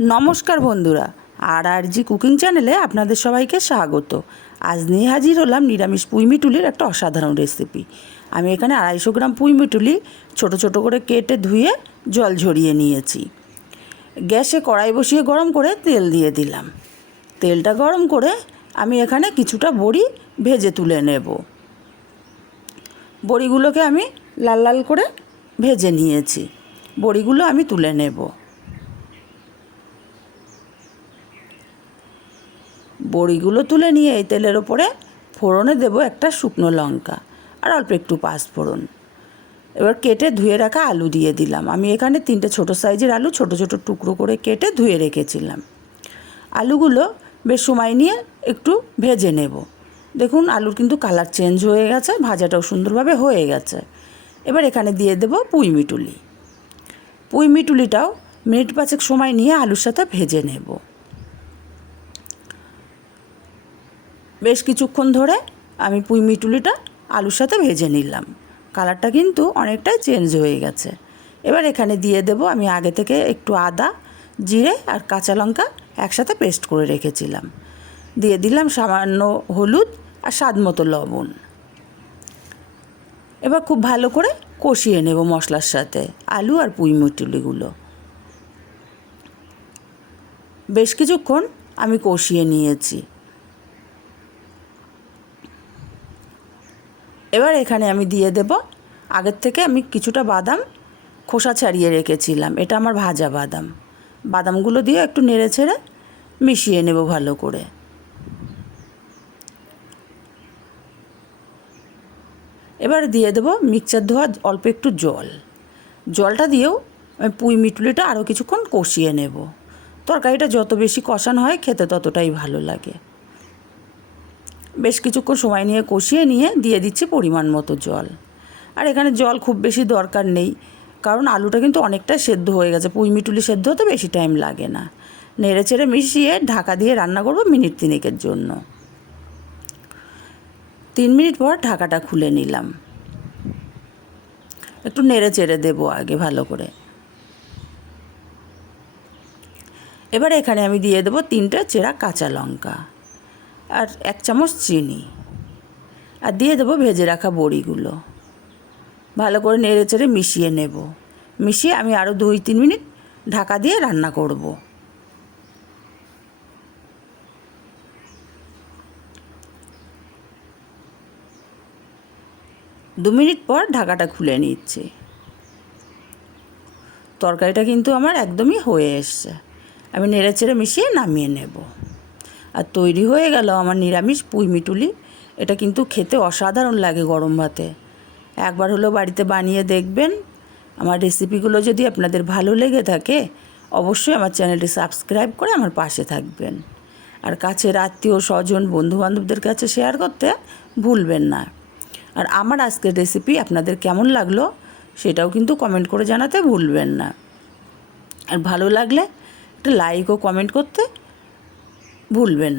নমস্কার বন্ধুরা, আর জি কুকিং চ্যানেলে আপনাদের সবাইকে স্বাগত। আজ নিয়ে হাজির হলাম নিরামিষ পুঁইমিটুলির একটা অসাধারণ রেসিপি। আমি এখানে 250 গ্রাম পুঁইমিটুলি ছোট ছোট করে কেটে ধুয়ে জল ঝরিয়ে নিয়েছি। গ্যাসে কড়াই বসিয়ে গরম করে তেল দিয়ে দিলাম। তেলটা গরম করে আমি এখানে কিছুটা বড়ি ভেজে তুলে নেব। বড়িগুলোকে আমি লাল লাল করে ভেজে নিয়েছি। বড়িগুলো আমি তুলে নেব। বড়িগুলো তুলে নিয়ে এই তেলের ওপরে ফোড়নে দেব একটা শুকনো লঙ্কা আর অল্প একটু পাঁচফোড়ন। এবার কেটে ধুয়ে রাখা আলু দিয়ে দিলাম। আমি এখানে 3টে ছোটো সাইজের আলু ছোট ছোট টুকরো করে কেটে ধুয়ে রেখেছিলাম। আলুগুলো বেশ সময় নিয়ে একটু ভেজে নেব। দেখুন আলুর কিন্তু কালার চেঞ্জ হয়ে গেছে, ভাজাটাও সুন্দরভাবে হয়ে গেছে। এবার এখানে দিয়ে দেব পুঁইমিটুলি। পুঁইমিটুলিটাও মিনিট 5 সময় নিয়ে আলুর সাথে ভেজে নেব। বেশ কিছুক্ষণ ধরে আমি পুঁইমিটুলিটা আলুর সাথে ভেজে নিলাম। কালারটা কিন্তু অনেকটাই চেঞ্জ হয়ে গেছে। এবার এখানে দিয়ে দেব আমি আগে থেকে একটু আদা, জিরে আর কাঁচা লঙ্কা একসাথে পেস্ট করে রেখেছিলাম। দিয়ে দিলাম সামান্য হলুদ আর স্বাদ মতো লবণ। এবার খুব ভালো করে কষিয়ে নেব মশলার সাথে আলু আর পুঁইমিটুলিগুলো। বেশ কিছুক্ষণ আমি কষিয়ে নিয়েছি। এবার এখানে আমি দিয়ে দেব আগের থেকে আমি কিছুটা বাদাম খোসা ছাড়িয়ে রেখেছিলাম। এটা আমার ভাজা বাদাম। বাদামগুলো দিয়ে একটু নেড়ে ছেড়ে মিশিয়ে নেব ভালো করে। এবার দিয়ে দেব মিক্সচার ধোয়া অল্প একটু জল। জলটা দিয়েও আমি পুঁইমিটুলিটা আরও কিছুক্ষণ কষিয়ে নেব। তরকারিটা যত বেশি কষানো হয় খেতে ততটাই ভালো লাগে। বেশ কিছুক্ষণ সময় নিয়ে কষিয়ে নিয়ে দিয়ে দিচ্ছি পরিমাণ মতো জল। আর এখানে জল খুব বেশি দরকার নেই, কারণ আলুটা কিন্তু অনেকটা সেদ্ধ হয়ে গেছে। পুঁইমিটুলি সেদ্ধ হতে বেশি টাইম লাগে না। নেড়ে চেড়ে মিশিয়ে ঢাকা দিয়ে রান্না করব মিনিট 3 জন্য। 3 মিনিট পর ঢাকাটা খুলে নিলাম। একটু নেড়ে চেড়ে দেবো আগে ভালো করে। এবার এখানে আমি দিয়ে দেবো 3টে চেরা কাঁচা লঙ্কা আর 1 চামচ চিনি, আর দিয়ে দেবো ভেজে রাখা বড়িগুলো। ভালো করে নেড়ে চেড়ে মিশিয়ে নেব। মিশিয়ে আমি আরও 2-3 মিনিট ঢাকা দিয়ে রান্না করব। 2 মিনিট পর ঢাকাটা খুলে নিচ্ছি। তরকারিটা কিন্তু আমার একদমই হয়ে এসছে। আমি নেড়ে চেড়ে মিশিয়ে নামিয়ে নেব। আর তৈরি হয়ে গেল আমার নিরামিষ পুঁইমিটুলি। এটা কিন্তু খেতে অসাধারণ লাগে গরম ভাতে। একবার হলো বাড়িতে বানিয়ে দেখবেন। আমার রেসিপিগুলো যদি আপনাদের ভালো লেগে থাকে অবশ্যই আমার চ্যানেলটি সাবস্ক্রাইব করে আমার পাশে থাকবেন। আর কাছের আত্মীয় স্বজন বন্ধুবান্ধবদের কাছে শেয়ার করতে ভুলবেন না। আর আমার আজকের রেসিপি আপনাদের কেমন লাগলো সেটাও কিন্তু কমেন্ট করে জানাতে ভুলবেন না। আর ভালো লাগলে একটা লাইক ও কমেন্ট করতে ভুলবেন না।